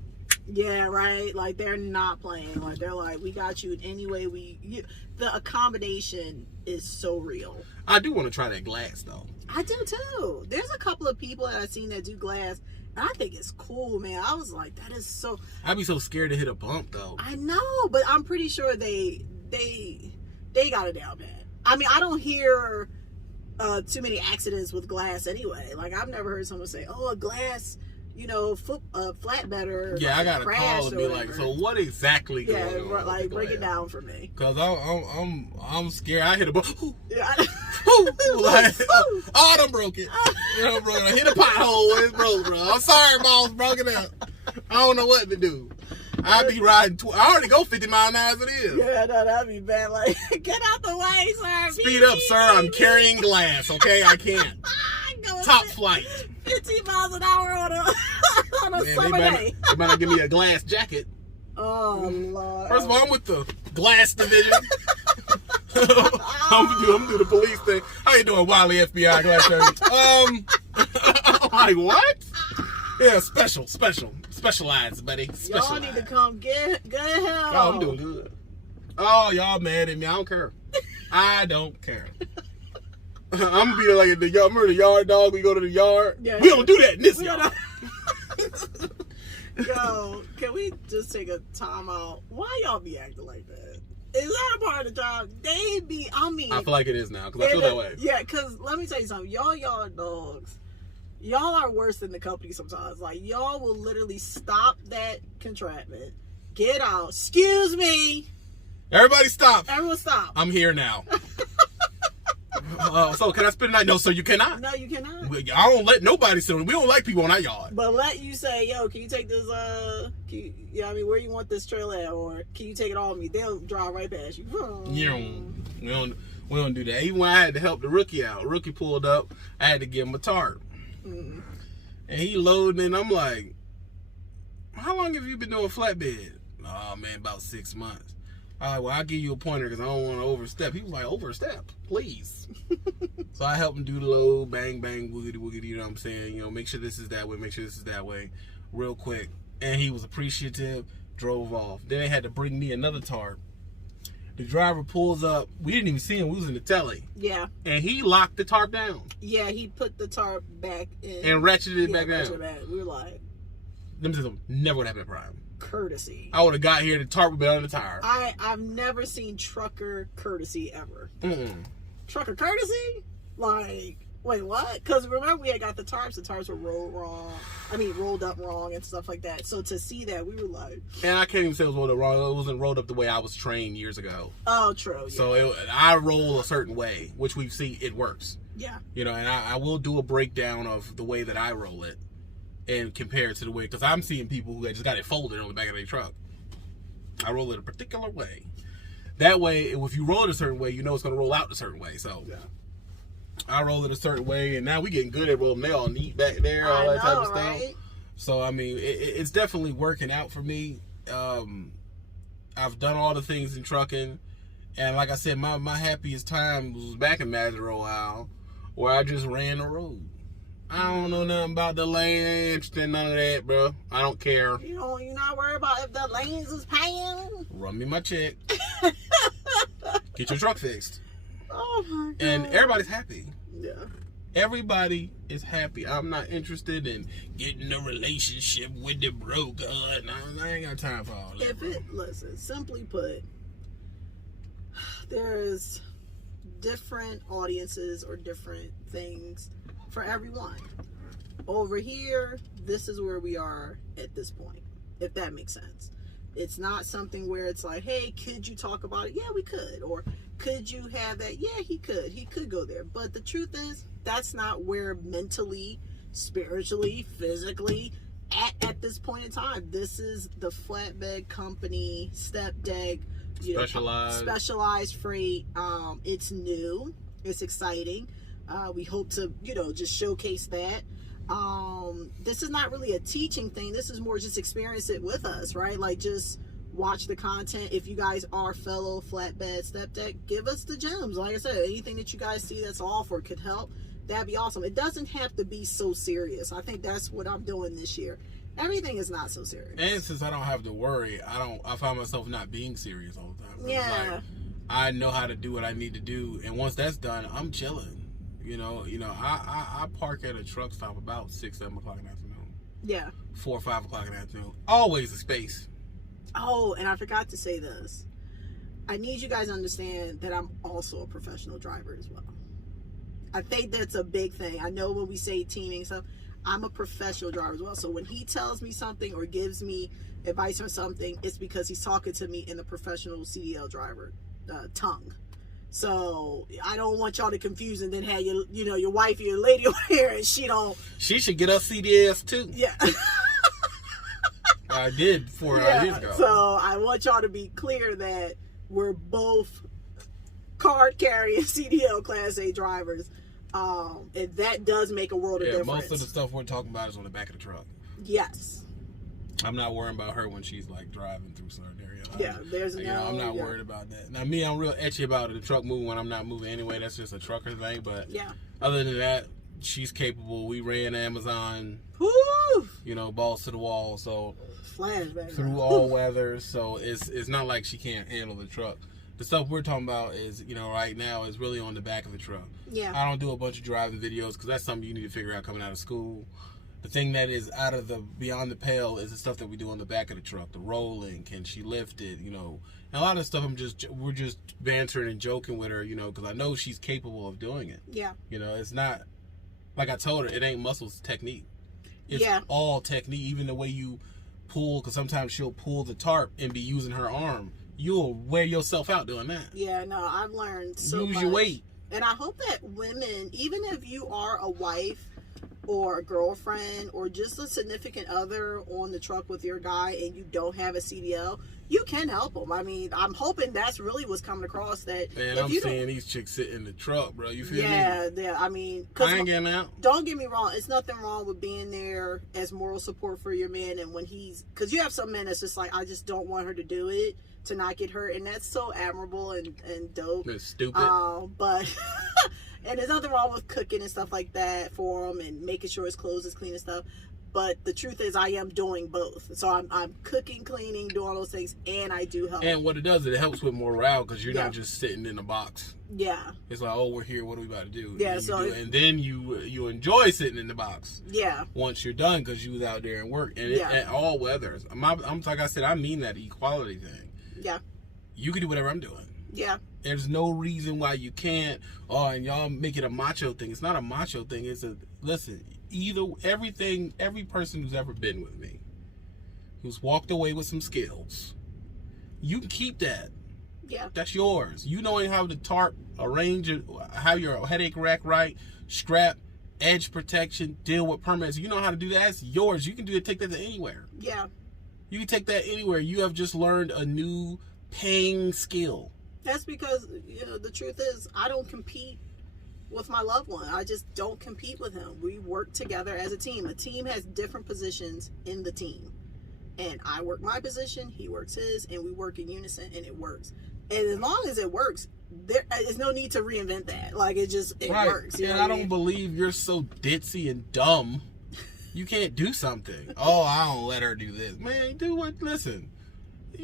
Yeah, right. Like they're not playing. Like they're like, we got you in any way. The accommodation is so real. I do want to try that glass though. I do too. There's a couple of people that I've seen that do glass, and I think it's cool, man. I was like, that is so. I'd be so scared to hit a bump though. I know, but I'm pretty sure they they got it down bad. I mean, I don't hear too many accidents with glass anyway. Like, I've never heard someone say, "Oh, a glass, flatbed or yeah, I got a crashed call and be or like, whatever." so what exactly going on? Yeah, like with break the it glass? down for me. Cause I'm scared. I hit a Yeah. like, oh, I broke it. I hit a pothole when it's broke, bro. I'm sorry, boss, broke it up. I don't know what to do. I be riding. I already go 50 miles an hour as it is. Yeah, no, that'd be bad. Like, get out the way, sir. Speed up, sir. I'm carrying glass. Okay, I can't. Top flight. 15 miles an hour on a summer day. They better give me a glass jacket. Oh, Lord. First of all, I'm with the glass division. I'm gonna do the police thing. How you doing, Wiley FBI glass service? I'm like, what? Yeah, specialized, buddy. Y'all need to come get help. Oh, I'm doing good. Oh, y'all mad at me? I don't care. I don't care. I'm gonna be like remember the yard dog? We go to the yard. Yeah, we don't do that in this yard. Yo, can we just take a time out? Why y'all be acting like that? Is that a part of the job? I feel like it is now because I feel that way. Yeah, because let me tell you something. Y'all yard dogs, y'all are worse than the company sometimes. Like, y'all will literally stop that contraption, get out. Excuse me. Everybody stop. Everyone stop. I'm here now. So can I spend the night? No, sir, you cannot. No, you cannot. I don't let nobody sit on. We don't like people on our yard. But let you say, yo, can you take this? Where you want this trailer at, or can you take it off me? They'll drive right past you. Yeah, we don't do that. Even when I had to help the rookie out, rookie pulled up. I had to give him a tarp, and he loaded, and I'm like, "How long have you been doing flatbed?" Oh man, about 6 months. All right, well, I'll give you a pointer because I don't want to overstep. He was like, overstep, please. So I helped him do the load, bang, bang, woogity, woogity, you know what I'm saying? Make sure this is that way, make sure this is that way, real quick. And he was appreciative, drove off. Then they had to bring me another tarp. The driver pulls up. We didn't even see him. We was in the telly. Yeah. And he locked the tarp down. Yeah, he put the tarp back in. And ratcheted it back down. We were like, them systems never would happen at Prime. Courtesy. I would have got here, the tarp would be on the tire. I've never seen trucker courtesy ever. Trucker courtesy? Like, wait, what? Because remember, we had got the tarps were rolled up wrong and stuff like that. So to see that, we were like, and I can't even say it was rolled up wrong. It wasn't rolled up the way I was trained years ago. Oh, true. Yeah. So I roll a certain way, which we see it works. Yeah. And I will do a breakdown of the way that I roll it and compare it to the way, because I'm seeing people who just got it folded on the back of their truck. I roll it a particular way. That way, if you roll it a certain way, you know it's going to roll out a certain way. So yeah. I roll it a certain way, and now we getting good at rolling. They all neat back there, all that type of stuff. Right? So, I mean, it's definitely working out for me. I've done all the things in trucking, and like I said, my happiest time was back in Mazzaro Isle, where I just ran the road. I don't know nothing about the lane. I ain't interested in none of that, bro. I don't care. You're not worried about if the lanes is paying? Run me my check. Get your truck fixed. Oh, my God. And everybody's happy. Yeah. Everybody is happy. I'm not interested in getting a relationship with the broker. No, I ain't got time for all that. Listen, simply put, there's different audiences or different things for everyone. Over here, this is where we are at this point, if that makes sense. It's not something where it's like, hey, could you talk about it? Yeah, we could. Or could you have that? Yeah, he could. He could go there. But the truth is, that's not where mentally, spiritually, physically at this point in time. This is the flatbed company, step deck, specialized freight. It's new. It's exciting. We hope to, just showcase that. This is not really a teaching thing. This is more just experience it with us, right? Like, just watch the content. If you guys are fellow flatbed step deck, give us the gems. Like I said, anything that you guys see that's off or could help, that'd be awesome. It doesn't have to be so serious. I think that's what I'm doing this year. Everything is not so serious. And since I don't have to worry, I find myself not being serious all the time. Yeah. Like, I know how to do what I need to do, and once that's done, I'm chilling. I park at a truck stop about 6, 7 o'clock in the afternoon. Yeah. 4 or 5 o'clock in the afternoon. Always a space. Oh, and I forgot to say this. I need you guys to understand that I'm also a professional driver as well. I think that's a big thing. I know when we say teaming stuff, I'm a professional driver as well. So when he tells me something or gives me advice on something, it's because he's talking to me in the professional CDL driver tongue. So I don't want y'all to confuse and then have your wife or your lady over here and She should get us CDLs too. Yeah. I did 4 years ago. So I want y'all to be clear that we're both card carrying CDL Class A drivers. And that does make a world of difference. Most of the stuff we're talking about is on the back of the truck. Yes. I'm not worrying about her when she's like driving through certain areas. I'm not worried about that. Now, me, I'm real etchy about the truck moving when I'm not moving anyway. That's just a trucker thing. But other than that, she's capable. We ran Amazon, balls to the wall. So flashback through all weathers. So it's not like she can't handle the truck. The stuff we're talking about is, right now is really on the back of the truck. Yeah. I don't do a bunch of driving videos because that's something you need to figure out coming out of school. The thing that is out of the beyond the pale is the stuff that we do on the back of the truck, the rolling. Can she lift it? And a lot of stuff we're just bantering and joking with her, because I know she's capable of doing it. Yeah. It's not like I told her, it ain't muscles, technique. It's all technique. Even the way you pull, because sometimes she'll pull the tarp and be using her arm. You'll wear yourself out doing that. Yeah, no, I've learned so much. Use your weight. And I hope that women, even if you are a wife or a girlfriend or just a significant other on the truck with your guy and you don't have a CDL, you can help them. I mean, I'm hoping that's really what's coming across. That man, I'm seeing these chicks sit in the truck, bro. You feel me? Yeah. I mean, I ain't getting out. Don't get me wrong. It's nothing wrong with being there as moral support for your man. And when because you have some men that's just like, I just don't want her to do it to not get hurt, and that's so admirable and dope. It's stupid. But and there's nothing wrong with cooking and stuff like that for him and making sure his clothes is clean and stuff. But the truth is, I am doing both. So I'm cooking, cleaning, doing all those things, and I do help. And what it does, it helps with morale because you're not just sitting in a box. Yeah. It's like, oh, we're here. What are we about to do? Yeah. And then you enjoy sitting in the box. Yeah. Once you're done, because you was out there and work, and at all weathers. I'm like I said, I mean that equality thing. Yeah. You can do whatever I'm doing. Yeah. There's no reason why you can't. Oh, and y'all make it a macho thing. It's not a macho thing. Listen. Every person who's ever been with me, who's walked away with some skills, you can keep that. Yeah. That's yours. You knowing how to tarp, arrange it, how your headache rack right, strap, edge protection, deal with permits. You know how to do that. That's yours. You can do it. Take that to anywhere. Yeah. You can take that anywhere. You have just learned a new paying skill. That's because the truth is I don't compete with my loved one. I just don't compete with him. We work together as a team. A team has different positions in the team. And I work my position, he works his, and we work in unison, and it works. And as long as it works, there is no need to reinvent that. Like, it works. And I don't believe you're so ditzy and dumb. You can't do something. Oh, I don't let her do this. Man, you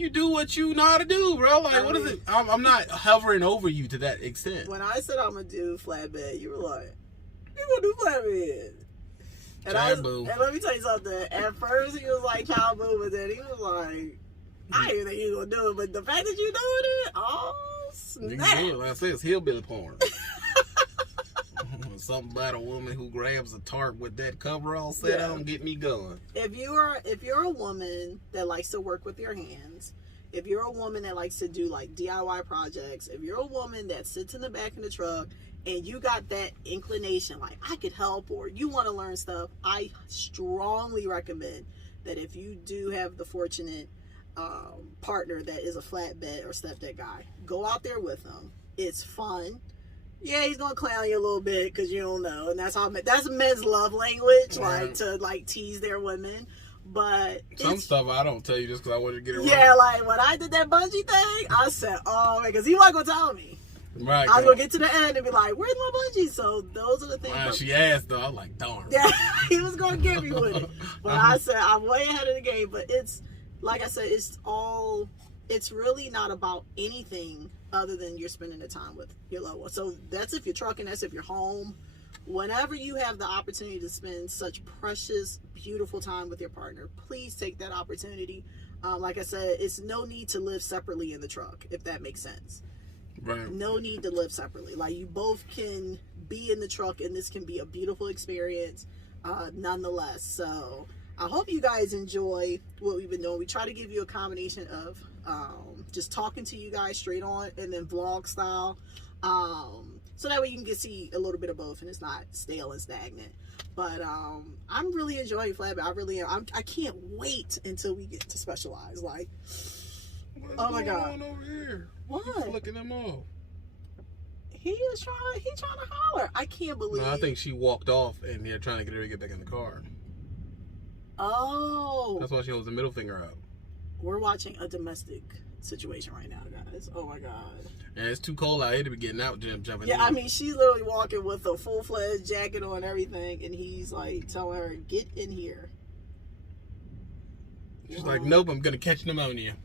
do what you know how to do, bro. Like, what is it? I'm not hovering over you to that extent. When I said I'm going to do flatbed, you were like, you going to do flatbed? And let me tell you something. At first, he was like, child move, but then he was like, I didn't think you were going to do it, but the fact that you doing it, oh, snap. You can do it. Like I said, it's hillbilly porn. Something about a woman who grabs a tarp with that cover all set on, get me going. If you're a woman that likes to work with your hands, if you're a woman that likes to do like DIY projects, if you're a woman that sits in the back of the truck and you got that inclination, like I could help, or you want to learn stuff, I strongly recommend that if you do have the fortunate partner that is a flatbed or stepdad guy, go out there with them. It's fun. Yeah, he's gonna clown you a little bit because you don't know, and that's men's love language, like to tease their women. But some stuff I don't tell you just because I want to get it yeah, wrong. like when I did that bungee thing, I said, oh, because he wasn't gonna tell me. Right. I was gonna get to the end and be like, "Where's my bungee?" So those are the things. Wow, she asked though. I was like, darn. Yeah, he was gonna get me with it, but I said I'm way ahead of the game. But it's like I said, it's really not about anything other than you're spending the time with your loved one. So that's if you're trucking, that's if you're home, whenever you have the opportunity to spend such precious, beautiful time with your partner, please take that opportunity. Like I said, it's no need to live separately in the truck, if that makes sense. Right. No need to live separately. Like, you both can be in the truck, and this can be a beautiful experience nonetheless. So I hope you guys enjoy what we've been doing. We try to give you a combination of just talking to you guys straight on, and then vlog style, so that way you can see a little bit of both and it's not stale and stagnant. But I'm really enjoying Flatbed. I really am. I can't wait until we get to Specialized. Like, oh my God. What's going on over here? What? He's flicking them off. He's trying to holler. I can't believe. No, I think she walked off and they're trying to get her to get back in the car. Oh. That's why she holds the middle finger out. We're watching a domestic situation right now, guys. Oh my God. And it's too cold out here to be getting out, jumping in. Yeah, I mean, she's literally walking with a full-fledged jacket on and everything, and he's like telling her, get in here. She's like, nope, I'm gonna catch pneumonia.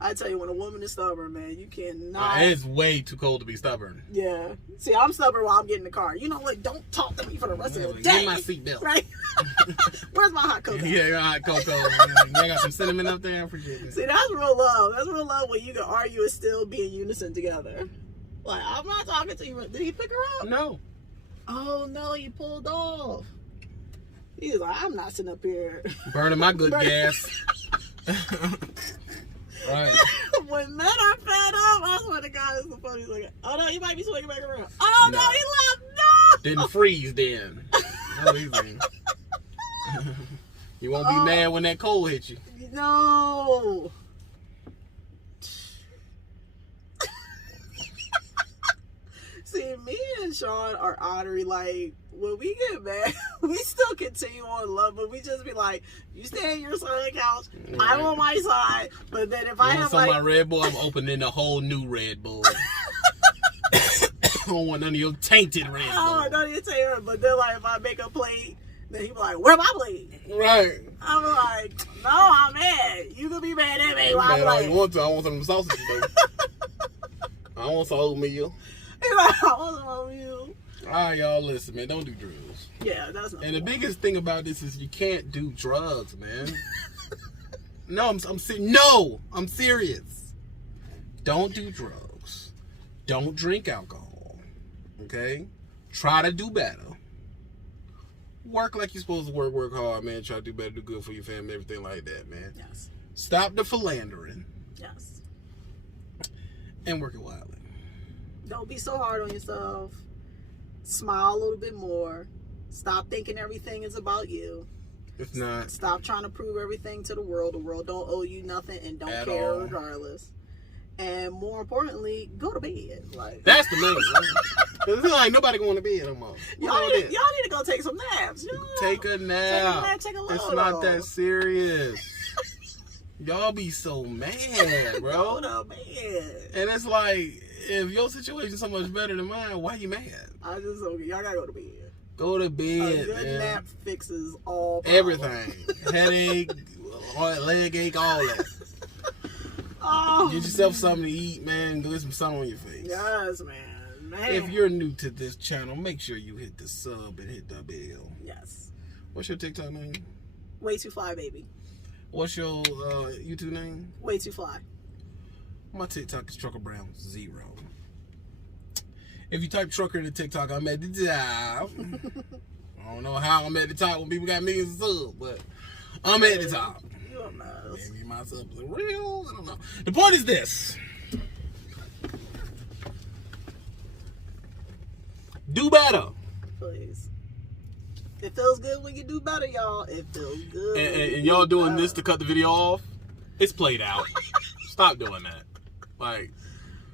I tell you, when a woman is stubborn, man, you cannot. It's way too cold to be stubborn. Yeah. See, I'm stubborn while I'm getting in the car. You know what? Don't talk to me for the rest of the day. Get my seatbelt. Right? Where's my hot cocoa? Yeah, your hot cocoa. You got some cinnamon up there? I appreciate that. See, that's real love. That's real love when you can argue and still be in unison together. Like, I'm not talking to you. Did he pick her up? No. Oh, no, he pulled off. He's like, I'm not sitting up here. Burning my good gas. Right. When men are fed up, I swear to God, it's the funniest thing. Oh, no, he might be swinging back around. Oh, no, he left. No. Didn't freeze then. No, easy. You won't be mad when that cold hits you. No. See, me and Sean are honorary. Like, when we get mad, we still continue on love, but we just be like, you stay on your side of the couch, right. I'm on my side. But then if I have like my Red Bull, I'm opening a whole new Red Bull. I don't want none of your tainted Red Bull. Oh, none of your tainted. But then, like, if I make a plate, then he be like, where my plate? Right. I'm like, no, I'm mad. You can be mad at me. I'm like, I want to. I want some sausages though. I want some oatmeal. He's like, I want some oatmeal. All right, y'all, listen, man. Don't do drugs. Yeah, that's not. And the biggest thing about this is you can't do drugs, man. No, I'm serious. Don't do drugs. Don't drink alcohol. Okay? Try to do better. Work like you're supposed to work. Work hard, man. Try to do better, do good for your family, everything like that, man. Yes. Stop the philandering. Yes. And work it wildly. Don't be so hard on yourself. Smile a little bit more. Stop thinking everything is about you. It's not. Stop trying to prove everything to the world. The world don't owe you nothing and don't At care all. regardless. And more importantly, go to bed. Like, that's the main one. Cause it's like nobody going to bed no more. Y'all need to go take some naps. Take a nap. Take a little. It's not that serious. Y'all be so mad, bro. Go to bed. And it's like, if your situation's so much better than mine, why you mad? I just y'all gotta go to bed. Go to bed, a good man. nap fixes all problems. Everything. Headache, leg ache, all that. Oh. Get yourself something to eat, man. Get some sun on your face. Yes, man. If you're new to this channel, make sure you hit the sub and hit the bell. Yes. What's your TikTok name? Way Too Fly, baby. What's your YouTube name? Way Too Fly. My TikTok is Trucker Brown 0. If you type trucker into TikTok, I'm at the top. I don't know how I'm at the top when people got millions of subs, but I'm at the top. You're a mess. Maybe my subs are real. I don't know. The point is this. Do better. Please. It feels good when you do better, y'all. It feels good. And y'all doing this to cut the video off? It's played out. Stop doing that. Like,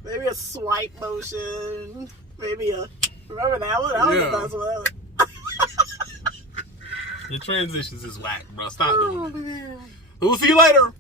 maybe a swipe motion. Maybe a. Remember that one? That was the best one. The transitions is whack, bro. Stop doing that. Man. We'll see you later.